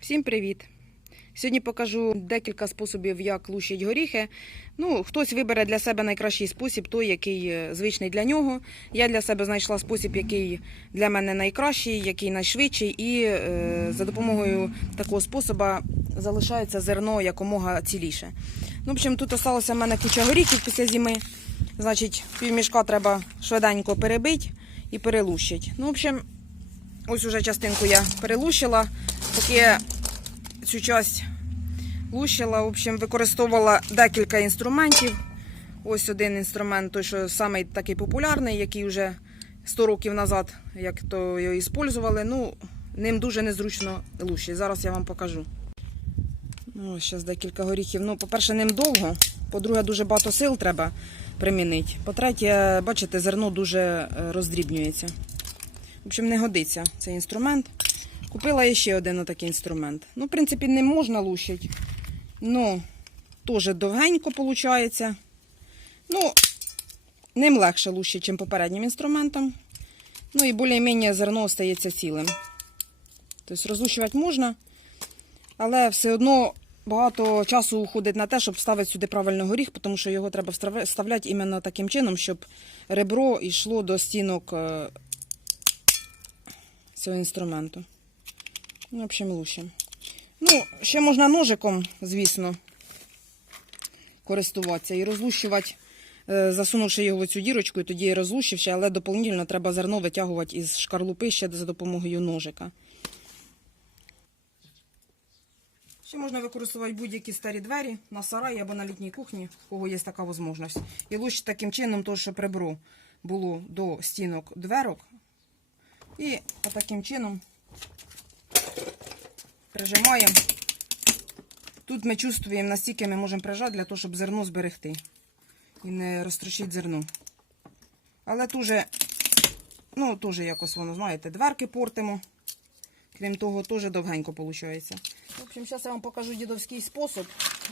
Всім привіт! Сьогодні покажу декілька способів, як лущить горіхи. Ну, хтось вибере для себе найкращий спосіб, той, який е, звичний для нього. Я для себе знайшла спосіб, який для мене найкращий, який найшвидший, і е, за допомогою такого способу залишається зерно якомога ціліше. Ну, в общем, тут залишилося в мене куча горіхів після зими. Значить, півмішка треба швиденько перебити і перелущити. Ну, в общем, ось уже частинку я перелущила. Таке цю часть лущила. В общем, використовувала декілька інструментів. Ось один інструмент, той, що самий такий популярний, який вже 100 років назад, як то його іспользували. Ну, ним дуже незручно лущить. Зараз я вам покажу. Ну, ось зараз декілька горіхів. Ну, по-перше, ним довго. По-друге, дуже багато сил треба примінити. По-третє, бачите, зерно дуже е, роздрібнюється. В общем, не годиться цей інструмент. Купила ще один отакий інструмент. Ну, в принципі, не можна лущити. Ну, теж довгенько виходить. Ну, ним легше лущить, ніж попереднім інструментом. Ну і більш-менш зерно остається цілим. Тобто розлущувати можна, але все одно багато часу уходить на те, щоб вставити сюди правильно горіх, тому що його треба вставляти іменно таким чином, щоб ребро йшло до стінок е, цього інструменту. Ну, в общем. Ну, ще можна ножиком, звісно, користуватися і розлущувати, е, засунувши його в цю дірочку, і тоді розлущивши, але доповнительно треба зерно витягувати із шкарлупи ще за допомогою ножика. Ще можна використовувати будь-які старі двері на сараї або на літній кухні, в кого є така можливість. І лучше таким чином, то, щоб ребро було до стінок дверок. І таким чином прижимаємо. Тут ми чувствуємо, настільки ми можемо прижати для того, щоб зерно зберегти і не розтрощити зерно. Але дуже, ну, теж якось воно, знаєте, дверки портимо. Крім того, теж довгенько виходить. В общем, зараз я вам покажу дідовський спосіб,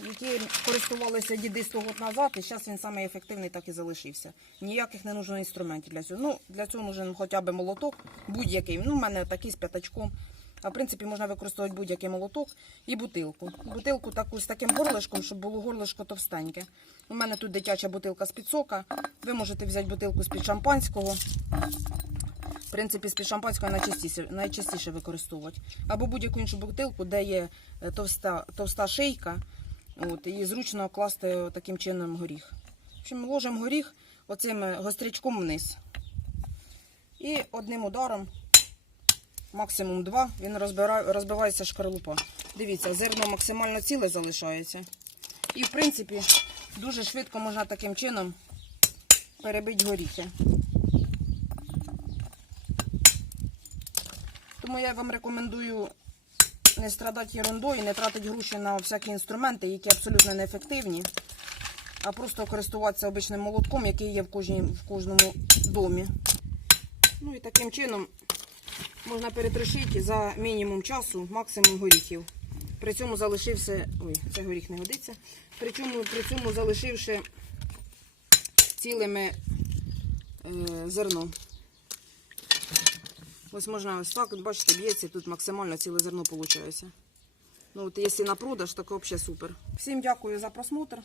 яким користувалися діди 100 років назад, і зараз він самий ефективний так і залишився. Ніяких не нужно інструментів для цього. Ну, для цього нужен хоча б молоток, будь-який. Ну, у мене такий з п'ятачком. А в принципі можна використовувати будь-який молоток і бутилку. Бутилку таку з таким горлишком, щоб було горлишко товстеньке. У мене тут дитяча бутилка з-під сока. Ви можете взяти бутилку з-під шампанського. В принципі, з-під шампанського найчастіше, найчастіше використовувати. Або будь-яку іншу бутилку, де є е, товста, товста шийка. От, і зручно класти таким чином горіх. В общем, ложимо горіх оцим е, гострячком вниз. І одним ударом, максимум два, він розбивається шкарлупа. Дивіться, зерно максимально ціле залишається. І, в принципі, дуже швидко можна таким чином перебити горіхи. Тому я вам рекомендую не страдати ерундою, не тратити гроші на всякі інструменти, які абсолютно неефективні, а просто користуватися обичним молотком, який є в, кожній, в кожному домі. Ну і таким чином можна перетрушити за мінімум часу максимум горіхів. При цьому залишився. Ой, це горіх не годиться. При цьому, при цьому залишивши цілими е, зерно. Ось можна ось так, бачите, б'ється, тут максимально ціле зерно виходить. Ну от якщо на продаж, так взагалі супер. Всім дякую за просмотр.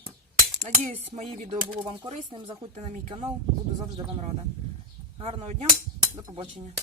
Надіюсь, моє відео було вам корисним. Заходьте на мій канал, буду завжди вам рада. Гарного дня, до побачення.